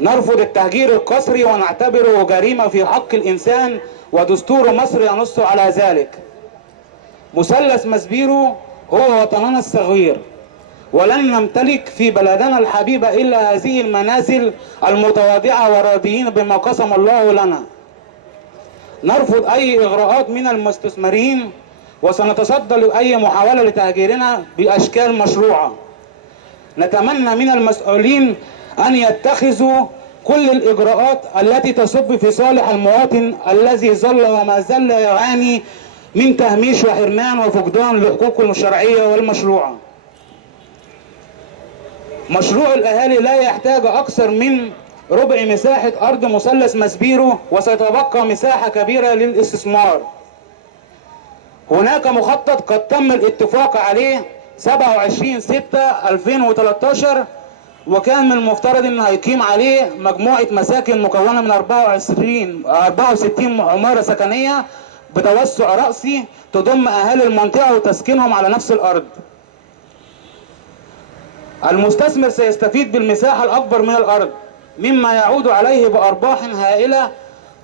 نرفض التهجير القسري ونعتبره جريمة في حق الإنسان، ودستور مصر ينص على ذلك. مثلث ماسبيرو هو وطننا الصغير، ولن نمتلك في بلدنا الحبيبة إلا هذه المنازل المتواضعة وراضيين بما قسم الله لنا. نرفض أي إغراءات من المستثمرين، وسنتصدى لأي محاولة لتهجيرنا بأشكال مشروعة. نتمنى من المسؤولين أن يتخذوا كل الإجراءات التي تصب في صالح المواطن الذي ظل وما زال يعاني من تهميش وحرمان وفقدان لحقوقه الشرعية والمشروعة. مشروع الأهالي لا يحتاج أكثر من ربع مساحة أرض مثلث ماسبيرو، وستبقى مساحة كبيرة للاستثمار. هناك مخطط قد تم الاتفاق عليه 27/6/2013، وكان من المفترض انه هيقيم عليه مجموعة مساكن مكونة من 64 عمارة سكنية بتوسع رأسي تضم اهالي المنطقة وتسكينهم على نفس الارض. المستثمر سيستفيد بالمساحة الاكبر من الارض، مما يعود عليه بارباح هائلة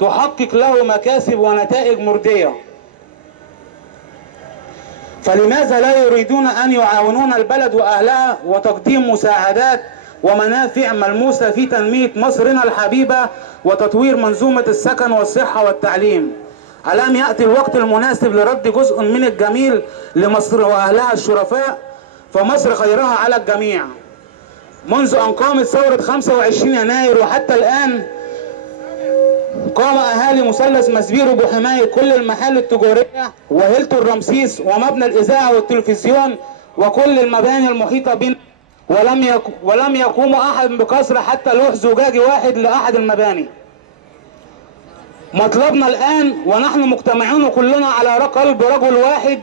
تحقق له مكاسب ونتائج مرضية. فلماذا لا يريدون ان يعاونون البلد واهلها وتقديم مساعدات ومنافع ملموسة في تنمية مصرنا الحبيبة وتطوير منظومة السكن والصحة والتعليم؟ ألم يأتي الوقت المناسب لرد جزء من الجميل لمصر وأهلها الشرفاء؟ فمصر خيرها على الجميع. منذ أن قامت ثورة 25 يناير وحتى الآن قام أهالي مثلث ماسبيرو بحماية كل المحال التجارية وهيلتون رمسيس ومبنى الإذاعة والتلفزيون وكل المباني المحيطة بنا، ولم يقوم أحد بكسر حتى لوح زجاجي واحد لأحد المباني. مطلبنا الآن ونحن مجتمعون كلنا على قلب رجل واحد،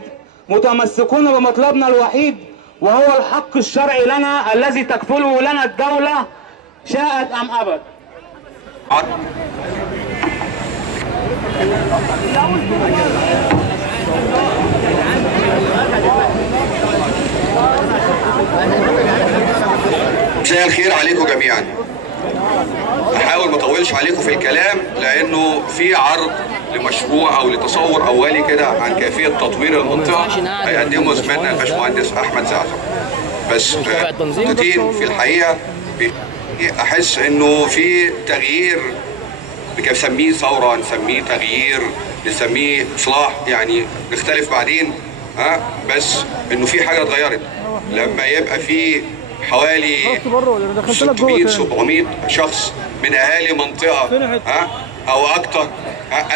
متمسكون بمطلبنا الوحيد، وهو الحق الشرعي لنا الذي تكفله لنا الدولة شاءت أم أبت. مساء الخير عليكم جميعا. احاول ما اطولش عليكم في الكلام لانه في عرض لمشروع او لتصور اولي كده عن كيفيه تطوير المنطقه هيقدمه زميلنا الباشمهندس احمد زعزع. بس نقطتين في الحقيقه احس انه في تغيير، نسميه ثوره، نسميه تغيير، نسميه اصلاح، يعني نختلف بعدين، بس انه في حاجه اتغيرت لما يبقى في حوالي 600-700 شخص من اهالي منطقه او اكتر،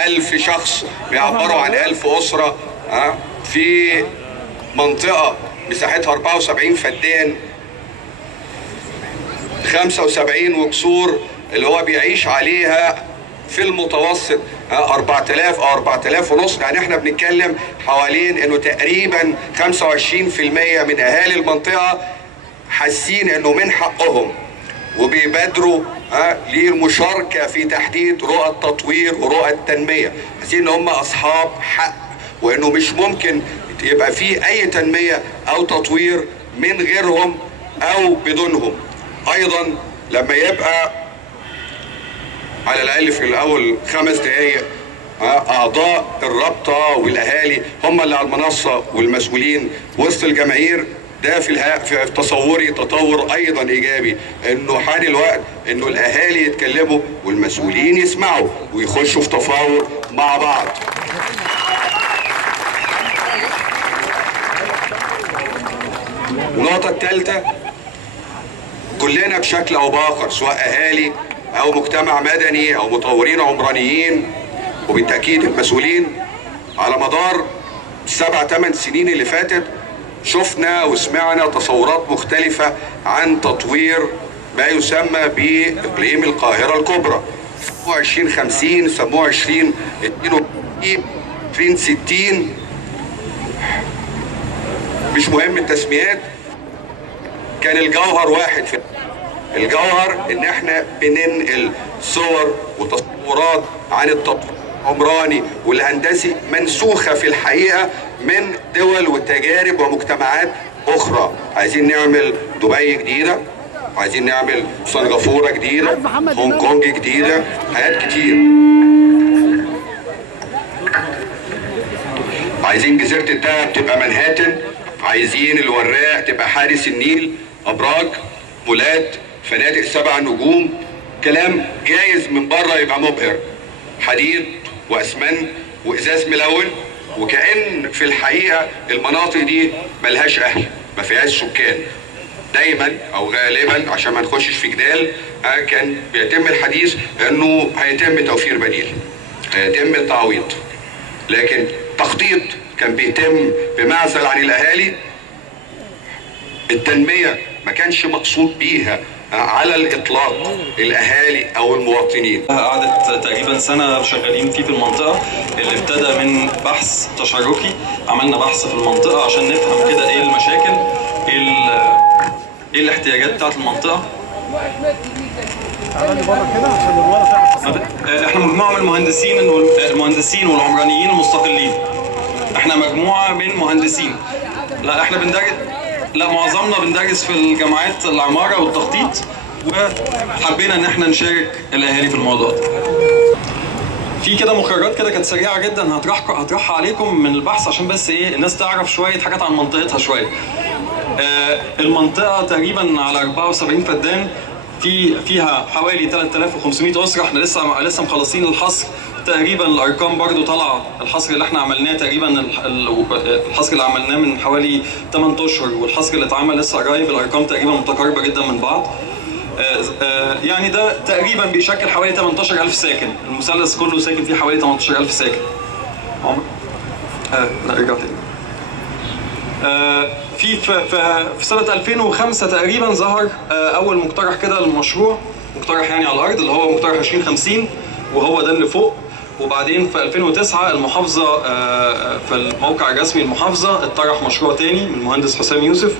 1000 شخص بيعبروا عن 1000 اسره في منطقه مساحتها 74 فدان، 75 وكسور اللي هو بيعيش عليها في المتوسط 4000 او 4000 ونص. يعني احنا بنتكلم حوالين انه تقريبا 25% من اهالي المنطقه حاسين انه من حقهم وبيبادروا للمشاركه في تحديد رؤى التطوير ورؤى التنميه، حاسين ان هم اصحاب حق، وانه مش ممكن يبقى في اي تنميه او تطوير من غيرهم او بدونهم. ايضا لما يبقى على الاقل في الاول 5 دقائق اعضاء الرابطه والاهالي هم اللي على المنصه والمسؤولين وسط الجماهير، ده في تصوري تطور ايضا ايجابي، انه حان الوقت انه الاهالي يتكلموا والمسؤولين يسمعوا ويخشوا في تفاوض مع بعض. النقطة الثالثة، كلنا بشكل او باخر سواء اهالي او مجتمع مدني او مطورين عمرانيين وبالتأكيد المسؤولين، على مدار 7-8 سنين اللي فاتت شفنا وسمعنا تصورات مختلفة عن تطوير ما يسمى بإقليم القاهرة الكبرى. سموه 2050، سموه 2062، 2060. مش مهم التسميات، كان الجوهر واحد في الجوهر ان احنا بننقل صور وتصورات عن التطوير العمراني والهندسي منسوخة في الحقيقة من دول وتجارب ومجتمعات اخرى. عايزين نعمل دبي جديدة، عايزين نعمل سنغافورة جديدة، هونج كونج جديدة، حاجات كتير. عايزين جزيرة الدهب تبقى منهاتن، عايزين الوراق تبقى حارس النيل، ابراج، مولات، فنادق 7 نجوم. كلام جايز من بره يبقى مبهر، حديد واسمنت وازاز ملون، وكأن في الحقيقة المناطق دي ملهاش اهل، ما فيهاش سكان. دايما او غالبا عشان ما نخشش في جدال كان بيتم الحديث انه هيتم توفير بديل، هيتم التعويض، لكن تخطيط كان بيتم بمعزل عن الاهالي. التنمية ما كانش مقصود بيها على الاطلاق الاهالي او المواطنين. قعدت تقريبا سنه شغالين فيه في المنطقه، اللي ابتدى من بحث تشاركي. عملنا بحث في المنطقه عشان نفهم كده ايه المشاكل، ايه الاحتياجات بتاعت المنطقه. احنا مجموعه من المهندسين والعمرانيين المستقلين. احنا مجموعه من مهندسين، لا احنا بندرس، لا معظمنا بندرس في الجامعات العماره والتخطيط، وحبينا ان احنا نشارك الاهالي في الموضوع ده. في كده مخرجات كده كانت سريعه جدا هطرحها عليكم من البحث عشان بس ايه الناس تعرف شويه حاجات عن منطقتها شويه. المنطقه تقريبا على 74 فدان، فيها حوالي 3500 اسره. احنا لسه مخلصين الحصر تقريبا. الارقام برضو طالعه، الحصر اللي احنا عملناه تقريبا الحصر اللي عملناه من حوالي 8 اشهر والحصر اللي اتعمل لسه قريب، الارقام تقريبا متقاربه جدا من بعض. يعني ده تقريبا بيشكل حوالي 18000 ساكن. المثلث كله ساكن فيه حوالي 18000 ساكن. لا ارجع تاني. في سنة 2005 تقريبا ظهر أول مقترح كده للمشروع، مقترح يعني على الأرض، اللي هو مقترح 2050، وهو ده اللي فوق. وبعدين في 2009 المحافظة في الموقع الرسمي المحافظة اطرح مشروع تاني من المهندس حسام يوسف،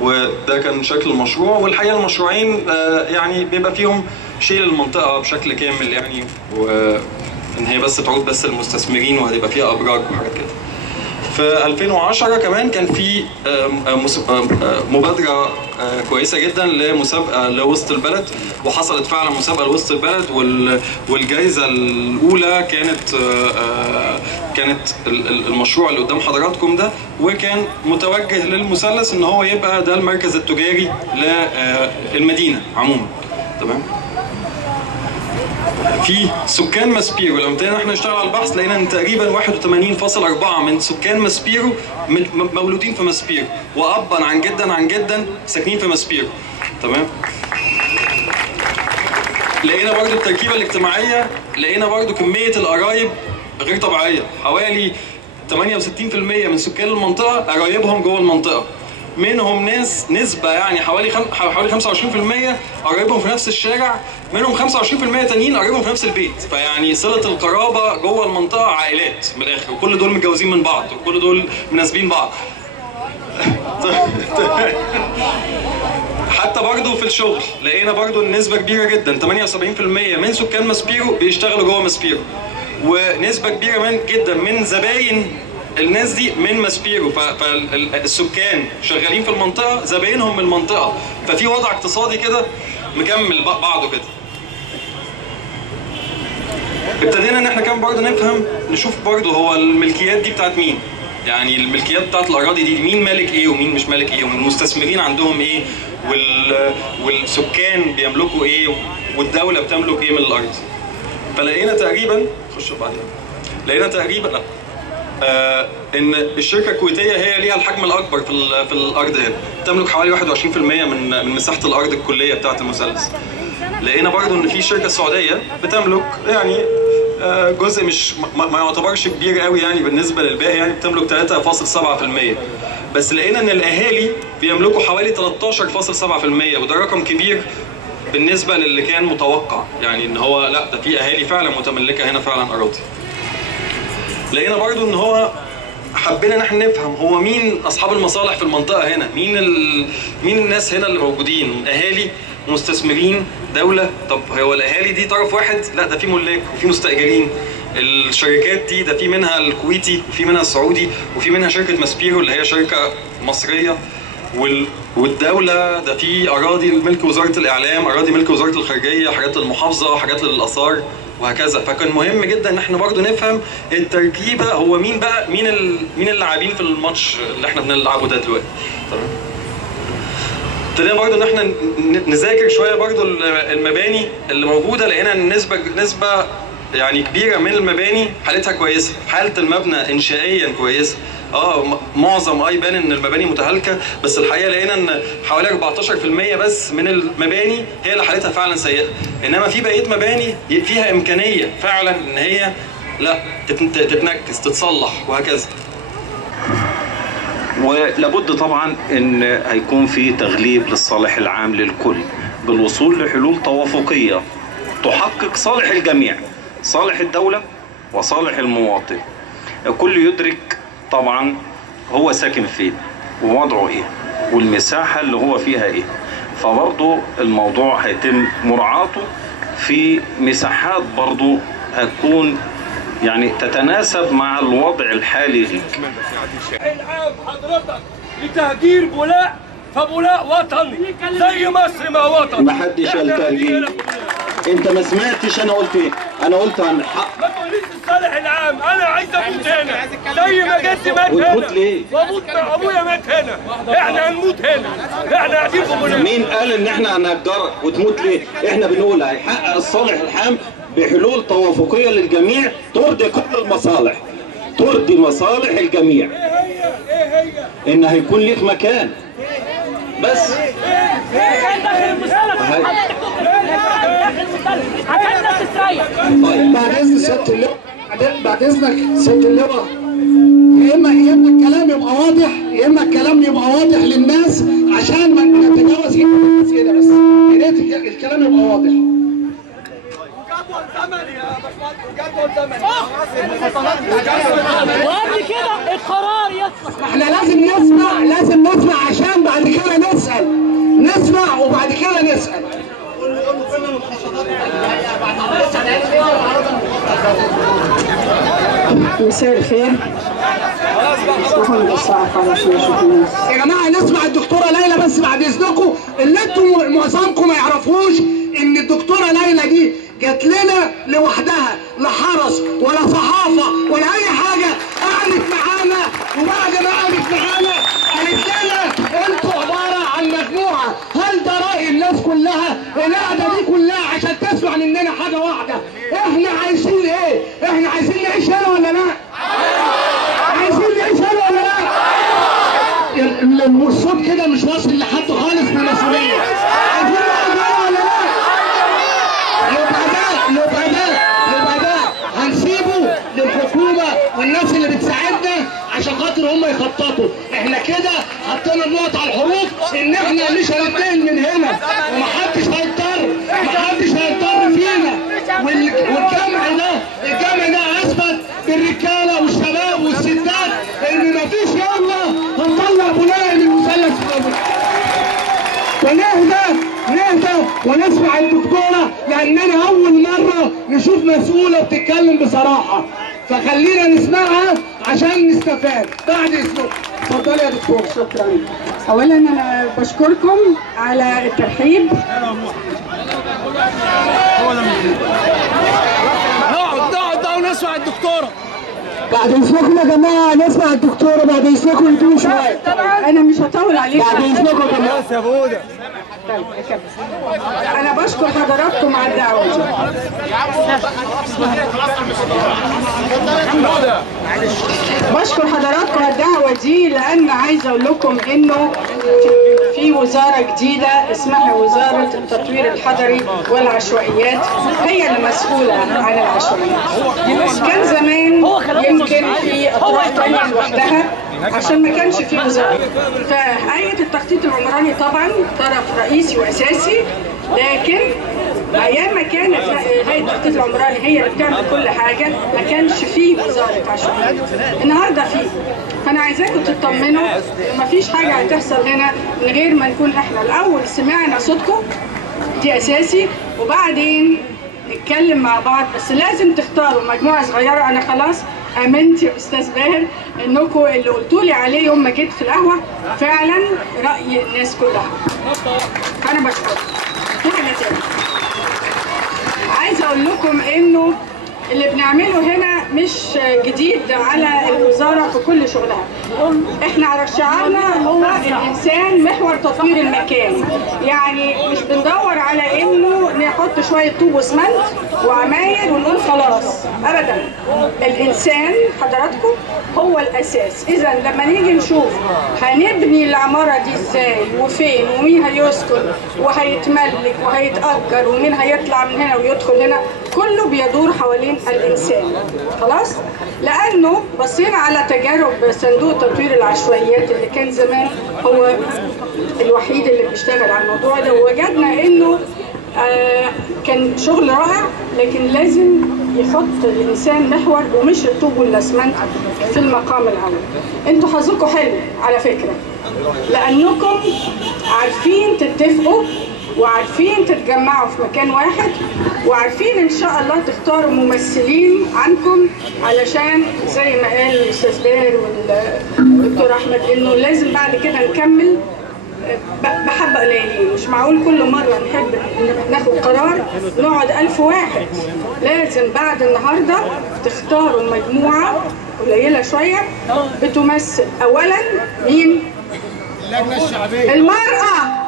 وده كان شكل المشروع. والحقيقة المشروعين يعني بيبقى فيهم شيل المنطقة بشكل كامل يعني، وإن هي بس تعود بس للمستثمرين، وهيبقى فيها أبراج وحاجات كده. في 2010 كمان كان في مبادرة كويسة جدا لمسابقة لوسط البلد، وحصلت فعلا مسابقة لوسط البلد، والجائزة الأولى كانت المشروع اللي قدام حضراتكم ده، وكان متوجه للمثلث إن هو يبقى ده المركز التجاري للمدينة عموما. تمام. في سكان ماسبيرو، لو ابتدينا احنا نشتغل على البحث لقينا ان تقريبا 81.4 من سكان ماسبيرو مولودين في ماسبيرو، وابا عن جدا ساكنين في ماسبيرو. تمام. لقينا برضو التركيبه الاجتماعيه، لقينا برضو كميه القرايب غير طبيعيه. حوالي 68% من سكان المنطقه قرايبهم جوه المنطقه، منهم نسبة يعني حوالي 25% قرايبهم في نفس الشارع، منهم 25% تانيين قرايبهم في نفس البيت. فيعني صلة القرابة جوه المنطقة عائلات من الآخر، وكل دول متجوزين من بعض، وكل دول مناسبين بعض. حتى برضه في الشغل لقينا برضه النسبة كبيرة جدا، 78% من سكان ماسبيرو بيشتغلوا جوه ماسبيرو، ونسبة كبيرة جدا من زباين الناس دي من ماسبيرو. فالسكان شغالين في المنطقه، زباينهم من المنطقه، ففي وضع اقتصادي كده مكمل بعضه كده. ابتدينا ان احنا كمان برضه نشوف برضه هو الملكيات دي بتاعت مين، يعني الملكيات بتاعت الاراضي دي مين مالك ايه ومين مش مالك ايه، والمستثمرين عندهم ايه، والسكان بيملكوا ايه، والدوله بتملك ايه من الارض. فلقينا تقريبا لقينا تقريبا لا ان الشركه الكويتيه هي ليها الحجم الاكبر في الارض هنا، تملك حوالي 21% من مساحه الارض الكليه بتاعه المثلث. لقينا برضو ان في شركه سعوديه بتملك يعني جزء مش ما يعتبرش كبير قوي يعني بالنسبه للباقي، يعني بتملك 3.7%. بس لقينا ان الاهالي بيملكوا حوالي 13.7%، وده رقم كبير بالنسبه للي كان متوقع، يعني ان هو لا ده في اهالي فعلا متملكه هنا فعلا اراضي. لقينا برضو ان هو حبينا ان احنا نفهم هو مين اصحاب المصالح في المنطقه هنا، مين الناس هنا اللي موجودين، اهالي، مستثمرين، دوله. طب هو الاهالي دي طرف واحد؟ لا، ده في ملاك وفي مستاجرين. الشركات دي ده في منها الكويتي وفي منها السعودي وفي منها شركه ماسبيرو اللي هي شركه مصريه، والدوله ده في اراضي ملك وزاره الاعلام، اراضي ملك وزاره الخارجيه، حاجات للمحافظه، حاجات للاثار وهكذا. فكان مهم جدا ان احنا برضو نفهم التركيبه، هو مين بقى مين اللاعبين في الماتش اللي احنا بنلعبه ده دلوقتي. تمام. ابتدينا برضو ان احنا نذاكر شويه برضو المباني اللي موجوده، لقينا ان نسبه يعني كبيره من المباني حالتها كويسه، حاله المبنى انشائيا كويسه. معظم يبان ان المباني متهالكه، بس الحقيقه لقينا ان حوالي 14% بس من المباني هي اللي حالتها فعلا سيئه، انما في بقيه مباني فيها امكانيه فعلا ان هي لا تتنكس تتصلح وهكذا. ولابد طبعا ان هيكون في تغليب للصالح العام للكل بالوصول لحلول توافقيه تحقق صالح الجميع، صالح الدوله وصالح المواطن. الكل يدرك طبعا هو ساكن فين ووضعه ايه والمساحه اللي هو فيها ايه، فبرضه الموضوع هيتم مراعاته في مساحات برضه هتكون يعني تتناسب مع الوضع الحالي. العام حضرتك لتهجير بولاق، فبولاق وطني زي مصر ما وطن. ما حدش قال تهجير. انت ما سمعتش انا قلت ايه؟ انا قلت عن حق. ما تقوليش الصالح العام، انا عايز اموت هنا زي ما جدي مات هنا. وتموت ليه؟ واموت ابويا مات هنا، احنا هنموت هنا، احنا قاعدين في بولاق. مين قال ان احنا هنهجرك وتموت ليه؟ احنا بنقول هيحقق الصالح العام بحلول توافقيه للجميع ترضي كل المصالح، ترضي مصالح الجميع. ايه هي؟ ان هيكون ليك مكان بس. بعد اذن سياده اللواء، بعد اذنك سياده اللواء، يا اما الكلام يبقى واضح، يا اما الكلام يبقى واضح للناس عشان ما نتجاوز كده بس. يا ريت الكلام يبقى واضح. جدول زمني يا باشمهندس، جدول زمني. وقبل كده القرار يطلع. احنا لازم نسمع عشان بعد كده نسمع وبعد كده نسأل. مساء الخير. يا جماعه نسمع الدكتوره ليلى بس بعد اذنكم، اللي انتم معظمكم ما يعرفوش ان الدكتوره ليلى دي جات لنا لوحدها، لا حرس ولا صحافه ولا اي حاجه، قعدت معانا وبعد ما قعدت معانا قالت لنا انتوا عباره عن مجموعه. هل ده راي الناس كلها؟ القعده دي كلها عشان تسمع مننا حاجه واحده، احنا عايزين ايه؟ احنا عايزين نعيش هنا ولا لا؟ عايزين نعيش هنا ولا لا؟ الصوت كده مش واصل لحد خالص من المسؤوليه. عايزين نعيش هنا ولا لا؟ يبقى ده هنسيبه للحكومه والناس اللي بتساعدنا عشان خاطر هم يخططوا. احنا كده حطينا النقط على الحروف ان احنا مش هننتقل من هنا، ومحدش هيضطر فينا. والجمع ده اثبت بالرجاله والشباب والستات ان مفيش يلا هنطلع بولاق من المثلث. ونهدى ونسمع الدكتوره، لاننا اول مره نشوف مسؤوله بتتكلم بصراحه، فخلينا نسمعها عشان نستفاد. بعد اذنكم اتفضلي يا دكتور. شكرا. اولا انا بشكركم على الترحيب. نقعد ونسمع الدكتوره. بعد اذنكم يا جماعه نسمع الدكتوره، بعد اذنكم انتوا شويه. انا مش هطول عليكم. بعد اذنكم يا جماعه. يا بوده. طيب انا بشكر حضراتكم على الدعوه دي. بشكر حضراتكم على الدعوه دي، لان عايزه اقول لكم انه في وزاره جديده اسمها وزاره التطوير الحضري والعشوائيات، هي اللي مسؤوله عن العشوائيات. كان زمان يمكن في اطراف ثانيه لوحدها عشان ما كانش في وزاره. فهيئه التخطيط العمراني طبعا طرف رئيسي واساسي، لكن ايام ما كانت هيئه التخطيط العمراني هي اللي بتعمل كل حاجه ما كانش فيه وزاره عشوائيات. النهارده فيه. فانا عايزاكم تطمنوا ما فيش حاجه هتحصل هنا من غير ما نكون احنا الاول سمعنا صوتكم، دي اساسي، وبعدين نتكلم مع بعض. بس لازم تختاروا مجموعه صغيره. انا خلاص امنت يا استاذ باهر انكم اللي قلتوا لي عليه يوم ما جيت في القهوه فعلا راي الناس كلها. انا بشكرك. في حاجه تاني عايزه اقول لكم انه اللي بنعمله هنا مش جديد على الوزاره في كل شغلها. احنا على شعارنا هو الانسان محور تطوير المكان، يعني مش بندور على انه نحط شويه طوب واسمنت وعماير ونقول خلاص ابدا. الانسان حضراتكم هو الاساس. اذا لما نيجي نشوف هنبني العماره دي ازاي وفين ومين هيسكن وهيتملك وهيتاجر ومين هيطلع من هنا ويدخل هنا، كله بيدور حوالين الانسان. خلاص؟ لانه بصينا على تجارب صندوق تطوير العشوائيات اللي كان زمان هو الوحيد اللي بيشتغل على الموضوع ده، ووجدنا انه كان شغل رائع، لكن لازم يحط الانسان محور ومش الطوب والاسمنت في المقام الاول. انتوا حظكم حلو على فكره، لانكم عارفين تتفقوا وعارفين تتجمعوا في مكان واحد وعارفين ان شاء الله تختاروا ممثلين عنكم، علشان زي ما قال الاستاذ باهر والدكتور احمد انه لازم بعد كده نكمل بحبه قليلين. مش معقول كل مره نحب ناخد قرار نقعد 1000 واحد. لازم بعد النهارده تختاروا مجموعه قليله شويه بتمثل اولا مين؟ اللجنه الشعبيه، المراه.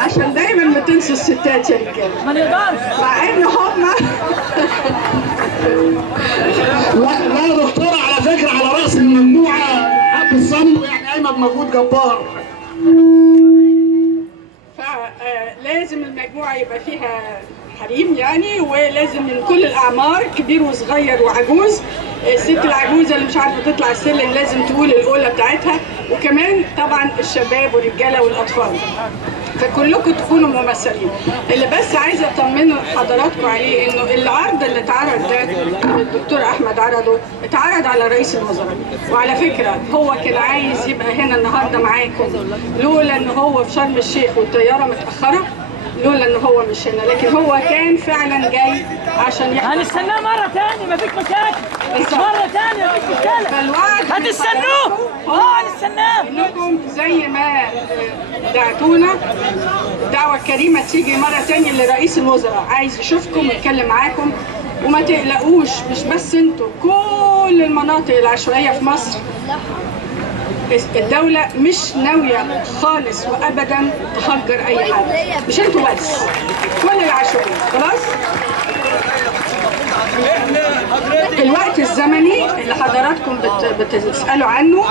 عشان دايما بتنسوا الستات يا رجاله، ما نقدرش مع ان هم لا يا دكتوره، على فكره على راس المجموعه حب الصمت يعني ايمن مجهود جبار. فلازم المجموعه يبقى فيها حريم يعني، ولازم من كل الاعمار كبير وصغير وعجوز. الست العجوزه اللي مش عارفه تطلع السلم لازم تقول القوله بتاعتها، وكمان طبعا الشباب والرجاله والاطفال، فكلكم تكونوا ممثلين. اللي بس عايزه اطمنوا حضراتكم عليه انه العرض اللي اتعرض ده الدكتور احمد عرضه اتعرض على رئيس الوزراء، وعلى فكره هو كان عايز يبقى هنا النهارده معاكم، لولا ان هو في شرم الشيخ والطياره متاخره، لولا ان هو مش هنا، لكن هو كان فعلا جاي عشان يحضر. هنستناه مرة تاني مفيش مشاكل. مرة تاني مفيش مشكلة. فالوعد هتستنوه؟ هنستناه. انكم زي ما دعتونا الدعوة الكريمة تيجي مرة تانية لرئيس الوزراء، عايز يشوفكم ويتكلم معاكم، وما تقلقوش مش بس انتوا، كل المناطق العشوائية في مصر الدولة مش ناوية خالص وأبدا تهجر أي حد، مش انتوا بس، كل العشوائيات. خلاص؟ الوقت الزمني اللي حضراتكم بتسألوا عنه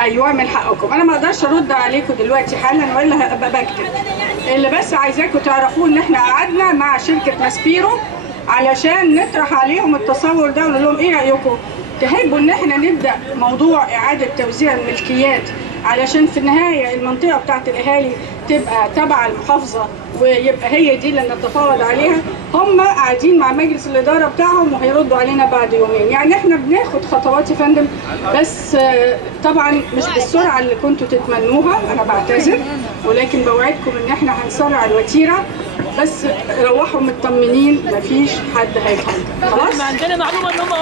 أيوة من حقكم، أنا ما أقدرش أرد عليكم دلوقتي حالا ولا هبقى بكتب. اللي بس عايزاكم تعرفوه إن إحنا قعدنا مع شركة ماسبيرو علشان نطرح عليهم التصور ده ونقول لهم إيه رأيكم؟ تحبوا ان احنا نبدا موضوع اعاده توزيع الملكيات علشان في النهايه المنطقه بتاعت الاهالي تبقى تبع المحافظه ويبقى هي دي اللي نتفاوض عليها. هم قاعدين مع مجلس الاداره بتاعهم وهيردوا علينا بعد يومين، يعني احنا بناخد خطوات يا فندم، بس طبعا مش بالسرعه اللي كنتوا تتمنوها، انا بعتذر، ولكن بوعدكم ان احنا هنسرع الوتيره، بس روحوا مطمنين مفيش حد هيتهجر. خلاص؟ عندنا معلومه ان هم